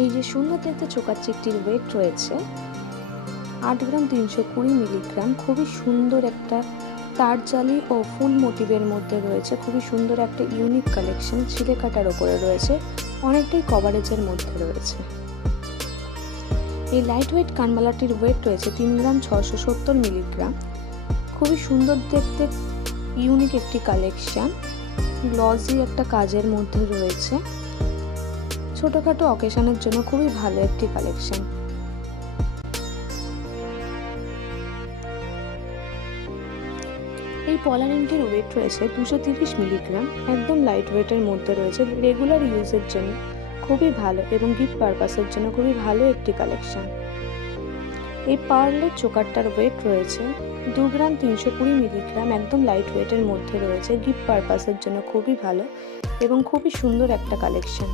এই যে সুন্দর দেখতে চোকার চেকটির ওয়েট রয়েছে 8 গ্রাম 320 মিলিগ্রাম। খুবই সুন্দর একটা তারজালি ও ফুল মোটিভের মধ্যে রয়েছে, খুবই সুন্দর একটা ইউনিক কালেকশন। ছিলে কাটার ওপরে রয়েছে, অনেকটাই কভারেজের মধ্যে রয়েছে। এই লাইট ওয়েট কানবালাটির ওয়েট রয়েছে 3 গ্রাম 670 মিলিগ্রাম। খুবই সুন্দর দেখতে ইউনিক একটি কালেকশন, গ্লসি একটা কাজের মধ্যে রয়েছে। ছোটখাটো অকেশনের জন্য খুবই ভালো একটি কালেকশন। এই পলা রিংটির ওয়েট রয়েছে 230 মিলিগ্রাম, একদম লাইট ওয়েটের মধ্যে রয়েছে। রেগুলার ইউজের জন্য খুবই ভালো এবং গিফট পারপাসের জন্য খুবই ভালো একটি কালেকশন। এই পার্লের চোকারটার ওয়েট রয়েছে 2 গ্রাম 320 মিলিগ্রাম, একদম লাইট ওয়েটের মধ্যে রয়েছে। গিফট পারপাসের জন্য খুবই ভালো এবং খুবই সুন্দর একটা কালেকশন।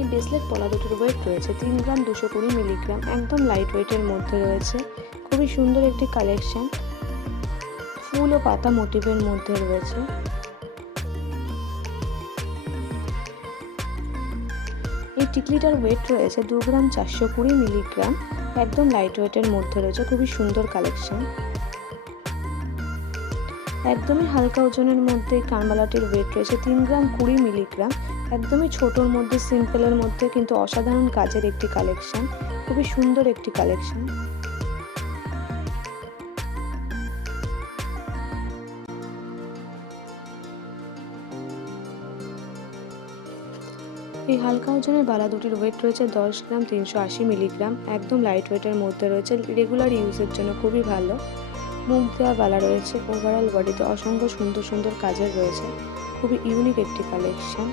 এই ব্রেসলেট পলা দুটোর ওয়েট রয়েছে 3 গ্রাম 220 মিলিগ্রাম, একদম লাইট ওয়েটের মধ্যে রয়েছে। খুবই সুন্দর একটি কালেকশন, ফুল ও পাতা মোটিভের মধ্যে রয়েছে। এই টিকলিটার ওয়েট রয়েছে 2 গ্রাম 420 মিলিগ্রাম, একদম লাইট ওয়েটের মধ্যে রয়েছে। খুবই সুন্দর কালেকশন। একদমই হালকা ওজনের মধ্যে কানবালাটির ওয়েট রয়েছে 3 গ্রাম 20 মিলিগ্রাম, একদমই ছোটোর মধ্যে, সিম্পলের মধ্যে কিন্তু অসাধারণ কাজের একটি কালেকশন। খুবই সুন্দর একটি কালেকশন। এই হালকা ওজনের বালা দুটির ওয়েট রয়েছে 10 গ্রাম 380 মিলিগ্রাম, একদম লাইট ওয়েটের মধ্যে রয়েছে। রেগুলার ইউজের জন্য খুবই ভালো। মুখ দেওয়া বালা রয়েছে। ওভারঅল বডিতে অসংখ্য সুন্দর সুন্দর কাজের রয়েছে। খুবই ইউনিক একটি কালেকশন।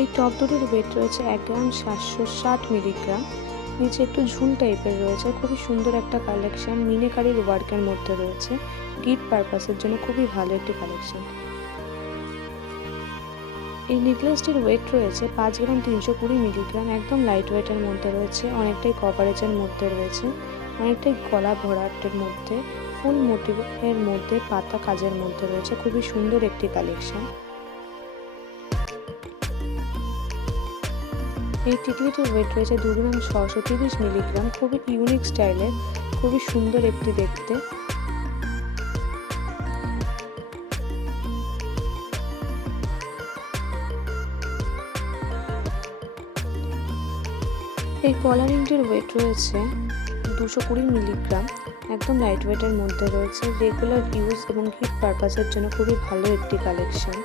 এই টপ দুটির ওয়েট রয়েছে 1 গ্রাম 760 মিলিগ্রাম, নিচে একটু ঝুল টাইপের রয়েছে। খুবই সুন্দর একটা কালেকশন, মিনেকারির ওয়ার্কের মধ্যে রয়েছে। গিফট পারপাসের জন্য খুবই ভালো একটি কালেকশন। এই নেকলেসটির ওয়েট রয়েছে 5 গ্রাম 320 মিলিগ্রাম, একদম লাইট ওয়েটের মধ্যে রয়েছে। অনেকটাই কভারেজের মধ্যে রয়েছে, অনেকটাই গলা ভরাটের মধ্যে, ফুল মোটিভের মধ্যে, পাতা কাজের মধ্যে রয়েছে। খুবই সুন্দর একটি কালেকশন। এই টিকলিটির ওয়েট রয়েছে 2 গ্রাম 630 মিলিগ্রাম, খুবই ইউনিক স্টাইলের, খুবই সুন্দর একটি দেখতে। এই পলা রিংটির ওয়েট রয়েছে 220 মিলিগ্রাম, একদম লাইট ওয়েটের মধ্যে রয়েছে। রেগুলার ইউজ এবং গিফট পারপাসের জন্য খুবই ভালো একটি কালেকশন।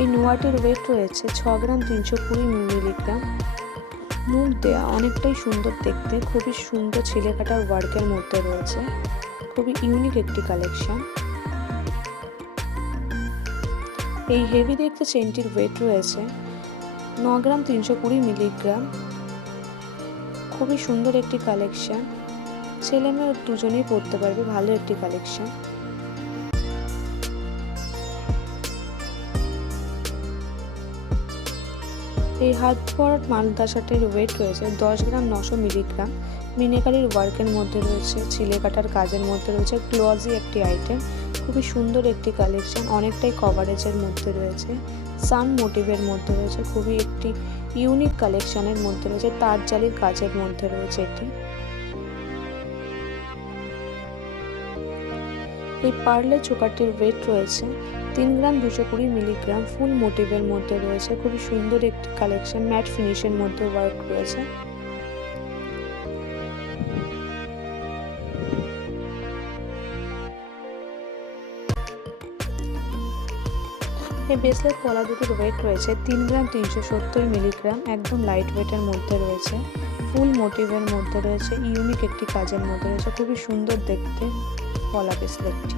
এই নোয়াটির ওয়েট রয়েছে 6 গ্রাম 320 মিলিগ্রাম, মুখ দেয়া, অনেকটাই সুন্দর দেখতে। খুবই সুন্দর ছিলে কাটার ওয়ার্কের মধ্যে রয়েছে। খুবই ইউনিক একটি কালেকশন। এই হেভি দেখতে চেনটির ওয়েট রয়েছে 9 গ্রাম 320 মিলিগ্রাম, খুবই সুন্দর একটি কালেকশন। ছেলে মেয়ে দুজনেই পরতে পারবে, ভালো একটি কালেকশন। এই হাত ভরাট মালদা শার্টের ওয়েট রয়েছে 10 গ্রাম 900 মিলিগ্রাম, মিনেকারির ওয়ার্কের মধ্যে রয়েছে, ছিলে কাটার কাজের মধ্যে রয়েছে। গ্লসি একটি আইটেম, খুবই সুন্দর একটি কালেকশন, অনেকটাই কভারেজের মধ্যে রয়েছে। সান মোটিভের মধ্যে রয়েছে, খুবই একটি ইউনিক কালেকশনের মধ্যে রয়েছে। তারজালির কাজের মধ্যে রয়েছে এটি। এই পার্লের চোকারটির ওয়েট রয়েছে 3 গ্রাম 220 মিলিগ্রাম, ফুল মোটিভের মধ্যে রয়েছে। খুবই সুন্দর একটি কালেকশন, ম্যাট ফিনিশের মধ্যে ওয়ার্ক রয়েছে। এই ব্রেসলেট পলা দুটির ওয়েট রয়েছে 3 গ্রাম 370 মিলিগ্রাম, একদম লাইট ওয়েটের মধ্যে রয়েছে। ফুল মোটিভের মধ্যে রয়েছে, ইউনিক একটি কাজের মধ্যে রয়েছে। খুবই সুন্দর দেখতে পলা ব্রেসলেটটি।